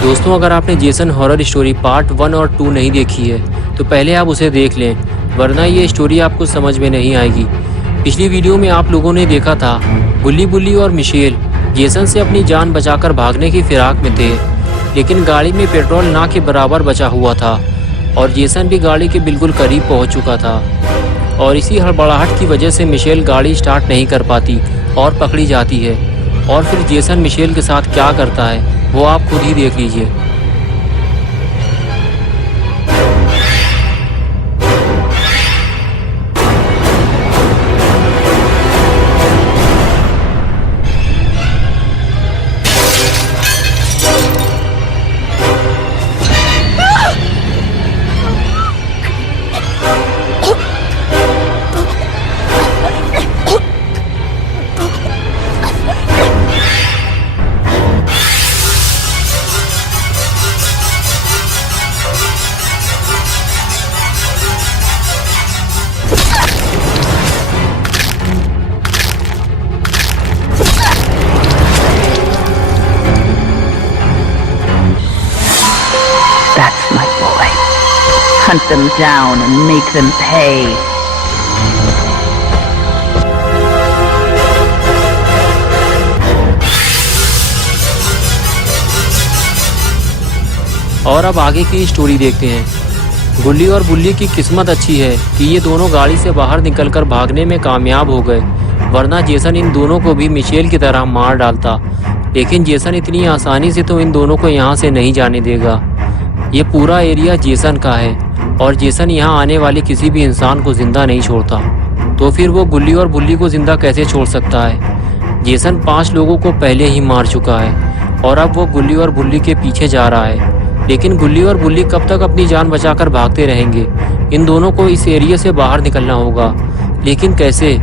दोस्तों, अगर आपने जेसन हॉरर स्टोरी पार्ट 1 और 2 नहीं देखी है तो पहले आप उसे देख लें, वरना ये स्टोरी आपको समझ में नहीं आएगी। पिछली वीडियो में आप लोगों ने देखा था गुल्ली बुल्ली और मिशेल जेसन से अपनी जान बचाकर भागने की फिराक में थे, लेकिन गाड़ी में पेट्रोल ना के बराबर बचा हुआ था और जेसन भी गाड़ी के बिल्कुल करीब पहुंच चुका था। और इसी हड़बड़ाहट की वजह से मिशेल गाड़ी स्टार्ट नहीं कर पाती और पकड़ी जाती है। और फिर जेसन मिशेल के साथ क्या करता है वो आप खुद ही देख लीजिए। That's my boy. Hunt them down and make them pay. और अब आगे की स्टोरी देखते हैं। गुल्ली और बुल्ली की किस्मत अच्छी है कि ये दोनों गाड़ी से बाहर निकलकर भागने में कामयाब हो गए, वरना जेसन इन दोनों को भी मिशेल की तरह मार डालता। लेकिन जेसन इतनी आसानी से तो इन दोनों को यहाँ से नहीं जाने देगा। ये पूरा एरिया जेसन का है और जेसन यहाँ आने वाले किसी भी इंसान को जिंदा नहीं छोड़ता, तो फिर वो गुल्ली और बुल्ली को जिंदा कैसे छोड़ सकता है। जेसन 5 लोगों को पहले ही मार चुका है और अब वो गुल्ली और बुल्ली के पीछे जा रहा है। लेकिन गुल्ली और बुल्ली कब तक अपनी जान बचाकर भागते रहेंगे? इन दोनों को इस एरिया से बाहर निकलना होगा, लेकिन कैसे?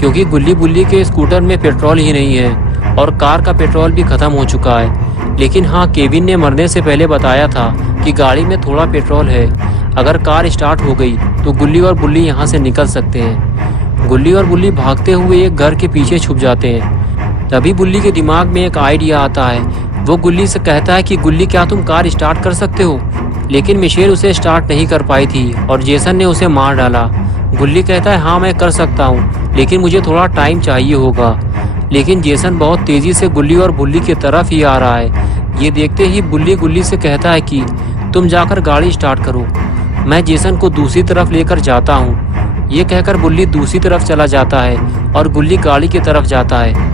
क्योंकि गुल्ली बुल्ली के स्कूटर में पेट्रोल ही नहीं है और कार का पेट्रोल भी खत्म हो चुका है। लेकिन हाँ, केविन ने मरने से पहले बताया था कि गाड़ी में थोड़ा पेट्रोल है। अगर कार स्टार्ट हो गई तो गुल्ली और बुल्ली यहाँ से निकल सकते हैं। गुल्ली और बुल्ली भागते हुए एक घर के पीछे छुप जाते हैं। तभी बुल्ली के दिमाग में एक आइडिया आता है। वो गुल्ली से कहता है कि गुल्ली, क्या तुम कार स्टार्ट कर सकते हो? लेकिन मिशेल उसे स्टार्ट नहीं कर पाई थी और जेसन ने उसे मार डाला। गुल्ली कहता है, हाँ मैं कर सकता हूँ, लेकिन मुझे थोड़ा टाइम चाहिए होगा। लेकिन जेसन बहुत तेज़ी से गुल्ली और बुल्ली की तरफ ही आ रहा है। ये देखते ही बुल्ली गुल्ली से कहता है कि तुम जाकर गाड़ी स्टार्ट करो, मैं जेसन को दूसरी तरफ लेकर जाता हूँ। ये कहकर बुल्ली दूसरी तरफ चला जाता है और गुल्ली गाड़ी की तरफ जाता है।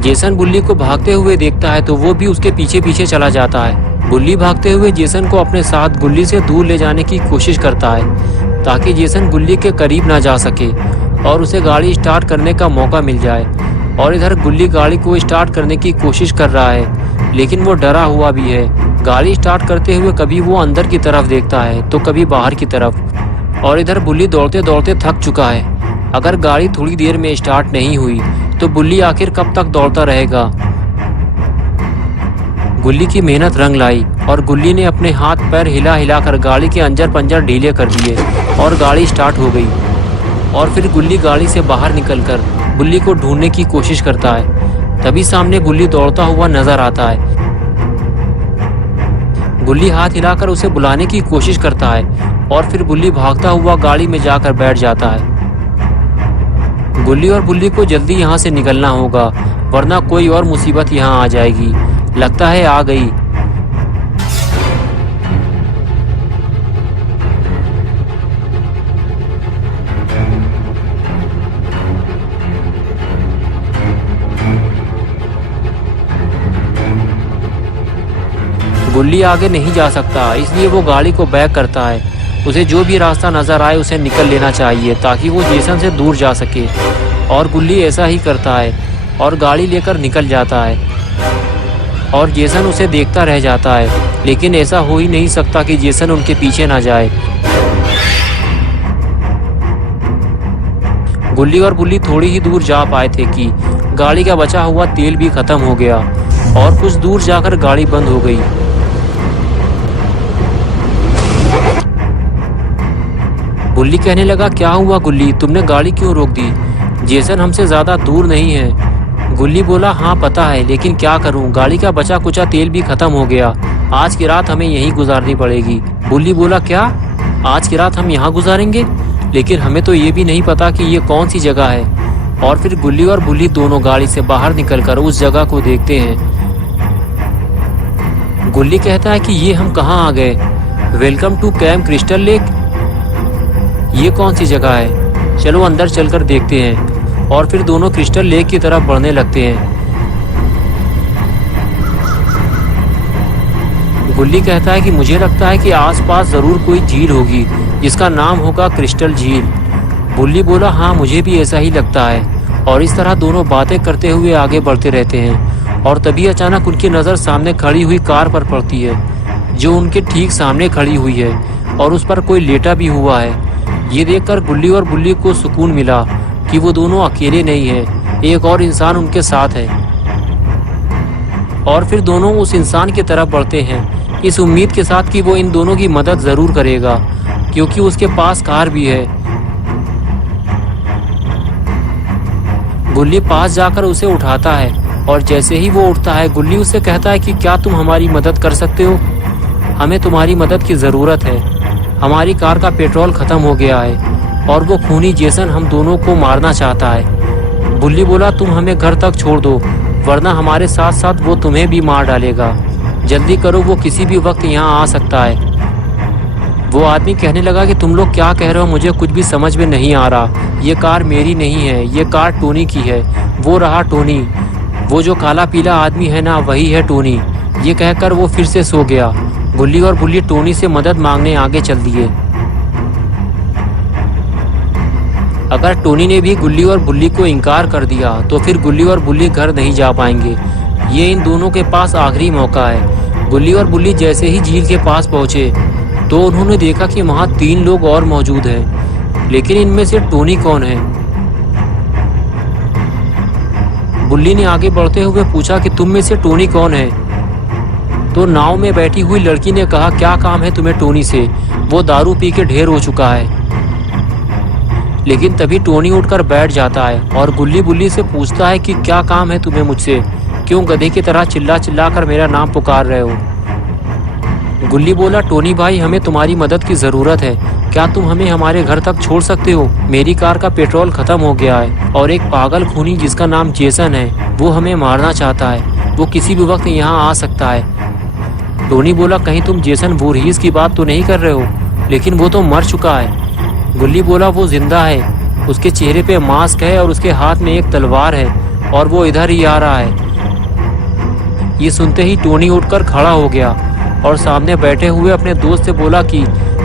जेसन बुल्ली को भागते हुए देखता है तो वो भी उसके पीछे पीछे चला जाता है। बुल्ली भागते हुए जेसन को अपने साथ गुल्ली से दूर ले जाने की कोशिश करता है ताकि जेसन गुल्ली के करीब ना जा सके और उसे गाड़ी स्टार्ट करने का मौका मिल जाए। और इधर गुल्ली गाड़ी को स्टार्ट करने की कोशिश कर रहा है, लेकिन वो डरा हुआ भी है। गाड़ी स्टार्ट करते हुए कभी वो अंदर की तरफ देखता है तो कभी बाहर की तरफ। और इधर बुल्ली दौड़ते दौड़ते थक चुका है। अगर गाड़ी थोड़ी देर में स्टार्ट नहीं हुई तो बुल्ली आखिर कब तक दौड़ता रहेगा? गुल्ली की मेहनत रंग लाई और गुल्ली ने अपने हाथ पैर हिला हिलाकर गाड़ी के अंजर पंजर ढीले कर दिए और गाड़ी स्टार्ट हो गई। और फिर गुल्ली गाड़ी से बाहर निकलकर बुल्ली को ढूंढने की कोशिश करता है। तभी सामने बुल्ली दौड़ता हुआ नजर आता है। गुल्ली हाथ हिलाकर उसे बुलाने की कोशिश करता है और फिर बुल्ली भागता हुआ गाड़ी में जाकर बैठ जाता है। गुल्ली और बुल्ली को जल्दी यहाँ से निकलना होगा, वरना कोई और मुसीबत यहाँ आ जाएगी। लगता है आ गई। गुल्ली आगे नहीं जा सकता, इसलिए वो गाड़ी को बैक करता है। उसे जो भी रास्ता नजर आए उसे निकल लेना चाहिए ताकि वो जेसन से दूर जा सके। और गुल्ली ऐसा ही करता है और गाड़ी लेकर निकल जाता है और जेसन उसे देखता रह जाता है। लेकिन ऐसा हो ही नहीं सकता कि जेसन उनके पीछे ना जाए। गुल्ली और बुल्ली थोड़ी ही दूर जा पाए थे कि गाड़ी का बचा हुआ तेल भी खत्म हो गया और कुछ दूर जाकर गाड़ी बंद हो गई। बुल्ली कहने लगा, क्या हुआ गुल्ली, तुमने गाड़ी क्यों रोक दी? जेसन हमसे ज़्यादा दूर नहीं है। गुल्ली बोला, हाँ पता है, लेकिन क्या करूं, गाड़ी का बचा कुचा तेल भी खत्म हो गया आज की रात हमें यहीं गुजारनी पड़ेगी। बुल्ली बोला, क्या आज की रात हम यहाँ गुजारेंगे? लेकिन हमें तो ये भी नहीं पता कि ये कौन सी जगह है। और फिर गुल्ली और बुल्ली दोनों गाड़ी से बाहर निकलकर उस जगह को देखते हैं। गुल्ली कहता है कि ये हम कहाँ आ गए? Welcome to camp crystal lake. ये कौन सी जगह है? चलो अंदर चलकर देखते हैं। और फिर दोनों क्रिस्टल लेक की तरफ बढ़ने लगते हैं। गुल्ली कहता है कि मुझे लगता है कि आसपास जरूर कोई झील होगी जिसका नाम होगा क्रिस्टल झील। बुल्ली बोला, हाँ मुझे भी ऐसा ही लगता है। और इस तरह दोनों बातें करते हुए आगे बढ़ते रहते हैं। और तभी अचानक उनकी नज़र सामने खड़ी हुई कार पर पड़ती है जो उनके ठीक सामने खड़ी हुई है और उस पर कोई लेटा भी हुआ है। ये देखकर गुल्ली और बुल्ली को सुकून मिला कि वो दोनों अकेले नहीं हैं, एक और इंसान उनके साथ है। और फिर दोनों उस इंसान की तरफ बढ़ते हैं, इस उम्मीद के साथ कि वो इन दोनों की मदद ज़रूर करेगा क्योंकि उसके पास कार भी है। गुल्ली पास जाकर उसे उठाता है और जैसे ही वो उठता है गुल्ली उससे कहता है कि क्या तुम हमारी मदद कर सकते हो? हमें तुम्हारी मदद की ज़रूरत है। हमारी कार का पेट्रोल ख़त्म हो गया है और वो खूनी जेसन हम दोनों को मारना चाहता है। बुल्ली बोला, तुम हमें घर तक छोड़ दो वरना हमारे साथ साथ वो तुम्हें भी मार डालेगा। जल्दी करो, वो किसी भी वक्त यहाँ आ सकता है। वो आदमी कहने लगा कि तुम लोग क्या कह रहे हो? मुझे कुछ भी समझ में नहीं आ रहा। ये कार मेरी नहीं है, ये कार टोनी की है। वो रहा टोनी, वो जो काला पीला आदमी है ना, वही है टोनी। ये कहकर वो फिर से सो गया। गुल्ली और बुल्ली टोनी से मदद मांगने आगे चल दिए। अगर टोनी ने भी गुल्ली और बुल्ली को इनकार कर दिया तो फिर गुल्ली और बुल्ली घर नहीं जा पाएंगे। ये इन दोनों के पास आखिरी मौका है। गुल्ली और बुल्ली जैसे ही झील के पास पहुंचे तो उन्होंने देखा कि वहां 3 लोग और मौजूद हैं, लेकिन इनमें से टोनी कौन है? बुल्ली ने आगे बढ़ते हुए पूछा कि तुम में से टोनी कौन है? तो नाव में बैठी हुई लड़की ने कहा, क्या काम है तुम्हें टोनी से? वो दारू पी के ढेर हो चुका है। लेकिन तभी टोनी उठकर बैठ जाता है और गुल्ली बुल्ली से पूछता है कि क्या काम है तुम्हें मुझसे? क्यों गधे की तरह चिल्ला चिल्ला कर मेरा नाम पुकार रहे हो? गुल्ली बोला, टोनी भाई हमें तुम्हारी मदद की ज़रूरत है। क्या तुम हमें हमारे घर तक छोड़ सकते हो? मेरी कार का पेट्रोल ख़त्म हो गया है और एक पागल खूनी जिसका नाम जेसन है वो हमें मारना चाहता है। वो किसी भी वक्त यहाँ आ सकता है। टोनी बोला, कहीं तुम जेसन वोरहीस की बात तो नहीं कर रहे हो? लेकिन वो तो मर चुका है। गुल्ली बोला, वो जिंदा है। उसके चेहरे पे मास्क है और उसके हाथ में एक तलवार है और वो इधर ही आ रहा है। ये सुनते ही टोनी उठकर खड़ा हो गया और सामने बैठे हुए अपने दोस्त से बोला कि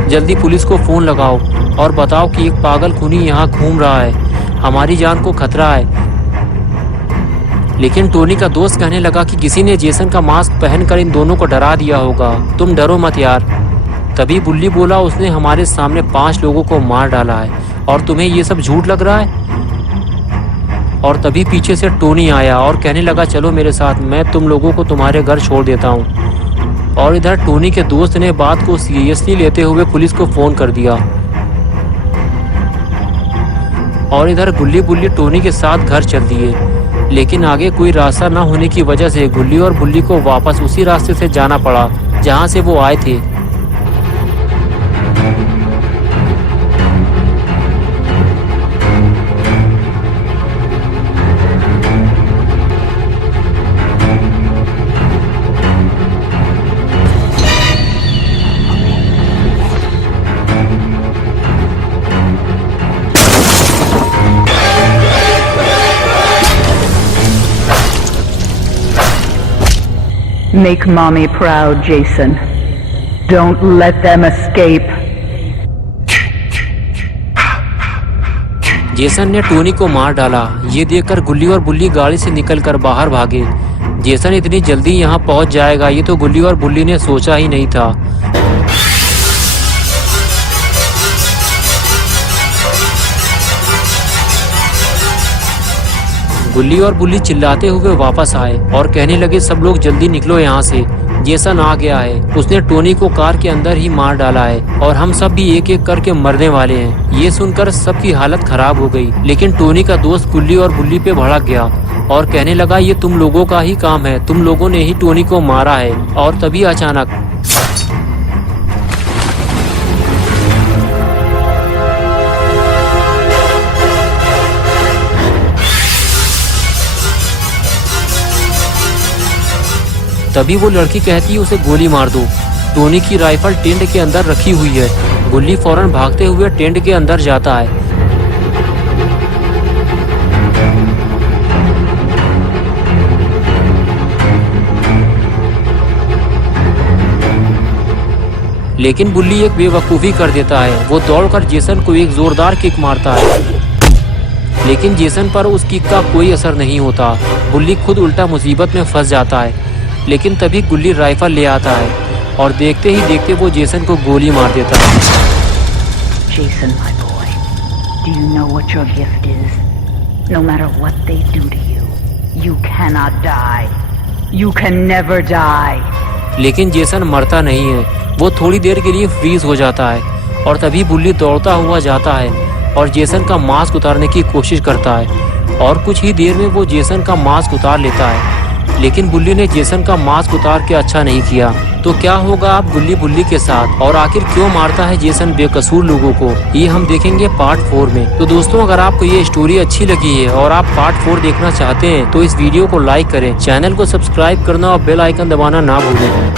जल्दी पुलिस को फ़ोन लगाओ और बताओ कि एक पागल खूनी यहाँ घूम रहा है, हमारी जान को खतरा है। लेकिन टोनी का दोस्त कहने लगा कि किसी ने जेसन का मास्क पहनकर इन दोनों को डरा दिया होगा, तुम डरो मत यार। तभी बुल्ली बोला, उसने हमारे सामने 5 लोगों को मार डाला है और तुम्हें ये सब झूठ लग रहा है? और तभी पीछे से टोनी आया और कहने लगा, चलो मेरे साथ, मैं तुम लोगों को तुम्हारे घर छोड़ देता हूँ। और इधर टोनी के दोस्त ने बात को सीरियसली लेते हुए पुलिस को फ़ोन कर दिया। और इधर गुल्ली बुल्ली टोनी के साथ घर चल दिए। लेकिन आगे कोई रास्ता न होने की वजह से गुल्ली और बुल्ली को वापस उसी रास्ते से जाना पड़ा जहाँ से वो आए थे। Make mommy proud, Jason. Don't let them escape. Jason ने टोनी को मार डाला। ये देखकर गुल्ली और बुल्ली गाड़ी से निकलकर बाहर भागे। जेसन इतनी जल्दी यहाँ पहुँच जाएगा ये तो गुल्ली और बुल्ली ने सोचा ही नहीं था। गुल्ली और बुल्ली चिल्लाते हुए वापस आए और कहने लगे, सब लोग जल्दी निकलो यहाँ से। जेसन आ गया है। उसने टोनी को कार के अंदर ही मार डाला है और हम सब भी एक एक करके मरने वाले हैं। ये सुनकर सबकी हालत खराब हो गई, लेकिन टोनी का दोस्त गुल्ली और बुल्ली पे भड़क गया और कहने लगा ये तुम लोगों का ही काम है, तुम लोगों ने ही टोनी को मारा है। और तभी अचानक वो लड़की कहती है उसे गोली मार दो। टोनी की राइफल टेंट के अंदर रखी हुई है। गुल्ली फौरन भागते हुए टेंट के अंदर जाता है। लेकिन बुल्ली एक बेवकूफ़ी कर देता है। वो दौड़कर जेसन को एक जोरदार किक मारता है, लेकिन जेसन पर उस किक का कोई असर नहीं होता। बुल्ली खुद उल्टा मुसीबत में फंस जाता है। लेकिन तभी गुल्ली राइफल ले आता है और देखते ही देखते वो जेसन को गोली मार देता है। Jason, my boy, do you know what your gift is? No matter what they do to you, you cannot die. You can never die. लेकिन जेसन मरता नहीं है। वो थोड़ी देर के लिए फ्रीज हो जाता है और तभी बुल्ली दौड़ता हुआ जाता है और जेसन का मास्क उतारने की कोशिश करता है और कुछ ही देर में वो जेसन का मास्क उतार लेता है। लेकिन बुल्ली ने जेसन का मास्क उतार के अच्छा नहीं किया। तो क्या होगा अब गुल्ली बुल्ली के साथ, और आखिर क्यों मारता है जेसन बेकसूर लोगों को, ये हम देखेंगे पार्ट 4 में। तो दोस्तों, अगर आपको ये स्टोरी अच्छी लगी है और आप पार्ट 4 देखना चाहते हैं तो इस वीडियो को लाइक करें, चैनल को सब्सक्राइब करना और बेल आइकन दबाना ना भूलें।